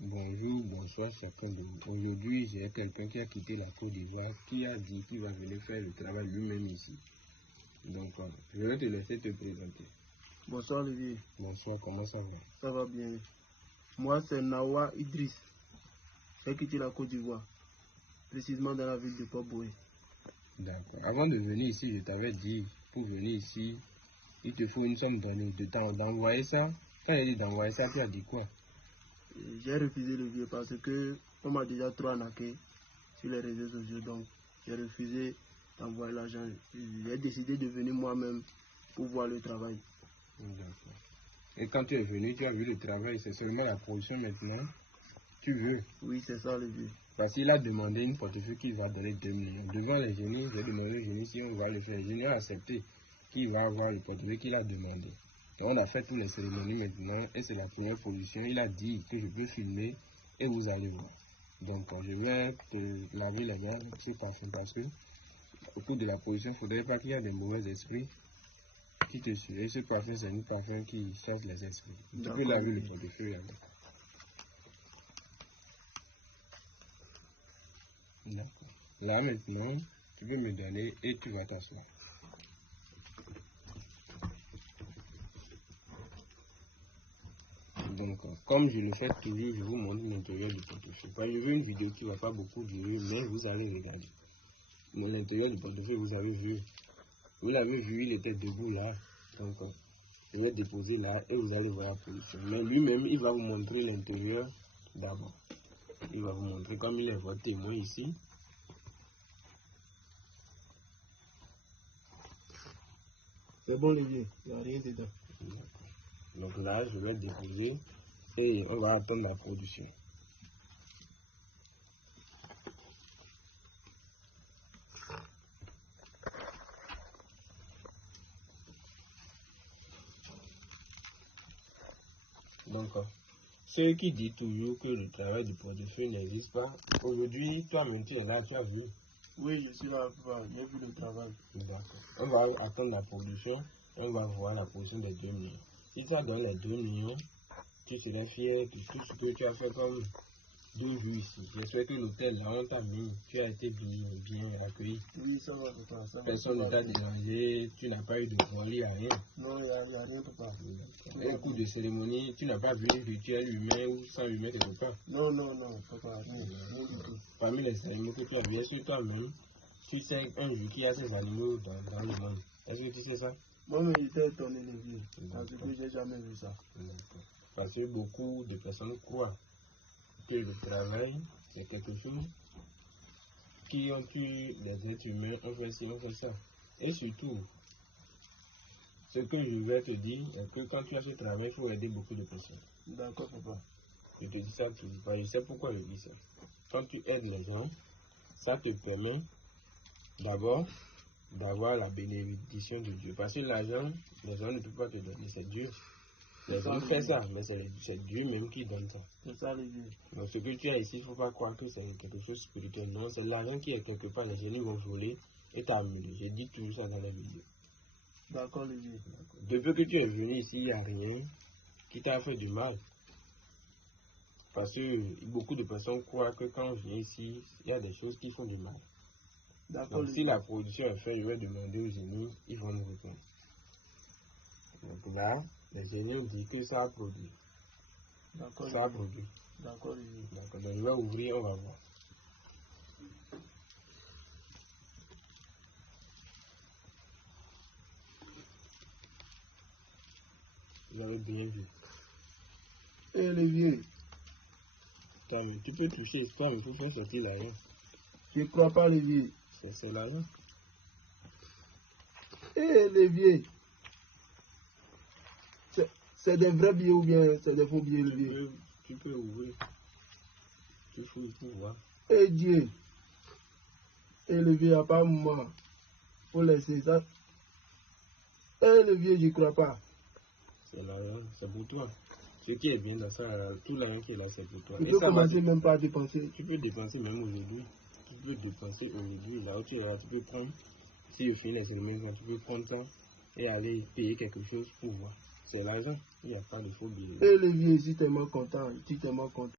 Bonjour, bonsoir chacun de vous. Aujourd'hui, j'ai quelqu'un qui a quitté la Côte d'Ivoire, qui a dit qu'il va venir faire le travail lui-même ici. Donc, je vais te laisser te présenter. Bonsoir Olivier. Bonsoir, comment ça va? Ça va bien. Moi, c'est Nawa Idriss. J'ai quitté la Côte d'Ivoire, précisément dans la ville de Port-Boué. D'accord. Avant de venir ici, je t'avais dit, pour venir ici, il te faut une somme donnée de temps d'envoyer ça. Quand il dit d'envoyer ça, tu as dit quoi? J'ai refusé le vieux parce que on m'a déjà trop arnaqué sur les réseaux sociaux, donc j'ai refusé d'envoyer l'argent. J'ai décidé de venir moi-même pour voir le travail. D'accord. Et quand tu es venu, tu as vu le travail, c'est seulement la production maintenant. Tu veux? Oui, c'est ça le vieux. Parce qu'il a demandé une portefeuille qu'il va donner 2 millions. Devant les génies, j'ai demandé aux génies si on va le faire. Les génies ont accepté qu'il va avoir le portefeuille qu'il a demandé. Et on a fait toutes les cérémonies maintenant et c'est la première production. Il a dit que je peux filmer et vous allez voir. Donc je vais te laver les mains avec ce parfum parce que au cours de la production, il ne faudrait pas qu'il y ait des mauvais esprits qui te suivent. Et ce parfum, c'est un parfum qui chasse les esprits. Tu peux laver le portefeuille avec. D'accord. Là maintenant, tu peux me donner et tu vas t'asseoir. Donc, comme je le fais toujours, je vous montre l'intérieur du portefeuille. Je veux une vidéo qui ne va pas beaucoup durer, mais vous allez regarder. L'intérieur du portefeuille, vous avez vu. Vous l'avez vu, il était debout là. Donc, je vais déposer là et vous allez voir la position. Mais lui-même, il va vous montrer l'intérieur d'abord. Il va vous montrer comme il est votre témoin ici. C'est bon Olivier, il n'y a rien dedans. Donc là, je vais déposer et on va attendre la production. Donc, ceux qui disent toujours que le travail du portefeuille n'existe pas, aujourd'hui, toi-même tu es là, tu as vu. Oui, je suis là, j'ai vu le travail. D'accord. On va attendre la production et on va voir la production des 2 millions. Si ça donne les 2 millions, tu serais fier de tout ce que tu as fait comme 2 jours ici. J'espère que l'hôtel, là, on t'a mis, tu as été bien accueilli. Oui, ça va, papa. Ça va, Personne ne t'a dérangé, tu n'as pas eu de voler, rien. Non, il n'y a rien, papa. Et au cours de cérémonie, tu n'as pas vu un rituel humain ou sans humain quelque part. Non, papa, rien du tout. Parmi les animaux que tu as vu, est-ce que toi-même, tu sais un jour qu'il y a ces animaux dans le monde? Est-ce que tu sais ça? Moi, mais j'étais étonné de lui, parce que j'ai jamais vu ça. Parce que beaucoup de personnes croient que le travail, c'est quelque chose qui ont tué les êtres humains, on fait ci, on fait ça. Et surtout, ce que je vais te dire est que quand tu as ce travail, il faut aider beaucoup de personnes. D'accord, papa. Je te dis ça toujours. Je sais pourquoi je dis ça. Quand tu aides les gens, ça te permet d'abord d'avoir la bénédiction de Dieu. Parce que l'argent, les gens ne peuvent pas te donner, c'est Dieu. Les hommes font ça, mais c'est Dieu même qui donne ça. C'est ça le Dieu. Donc ce que tu as ici, il ne faut pas croire que c'est quelque chose de spirituel. Non, c'est l'argent qui est quelque part, les génies vont voler et t'amener. J'ai dit tout ça dans la vidéo. D'accord, le Dieu. Depuis que tu es venu ici, il n'y a rien qui t'a fait du mal. Parce que beaucoup de personnes croient que quand on vient ici, il y a des choses qui font du mal. Donc si la production est faite, je vais demander aux génies, ils vont nous répondre. Donc là, les génies ont dit que ça a produit. D'accord. Ça a produit. D'accord. Donc je vais ouvrir, on va voir. Vous avez bien vu. Eh les vieux. Toi, mais tu peux toucher, toi, il faut faire sortir l'argent. Je ne crois pas les vieux. C'est l'argent. Eh les vieux. C'est des vrais billets ou bien c'est des faux billets le vieux? Tu peux ouvrir. Tu fouilles pour voir. Eh Dieu. Eh le vieux, à part moi. Faut laisser ça. Eh le vieux, je ne crois pas. C'est l'argent, c'est pour toi. Ce qui est bien dans ça, tout l'argent qui est là, c'est pour toi. Tu peux commencer même pas à dépenser. Tu peux dépenser même aujourd'hui. Tu peux dépenser aujourd'hui. Là où tu es là, tu peux prendre. Si au final c'est le même temps, tu peux prendre temps et aller payer quelque chose pour voir. C'est l'argent. Il n'y a pas de faux billet. Eh le vieux, je suis tellement content. Je suis tellement content.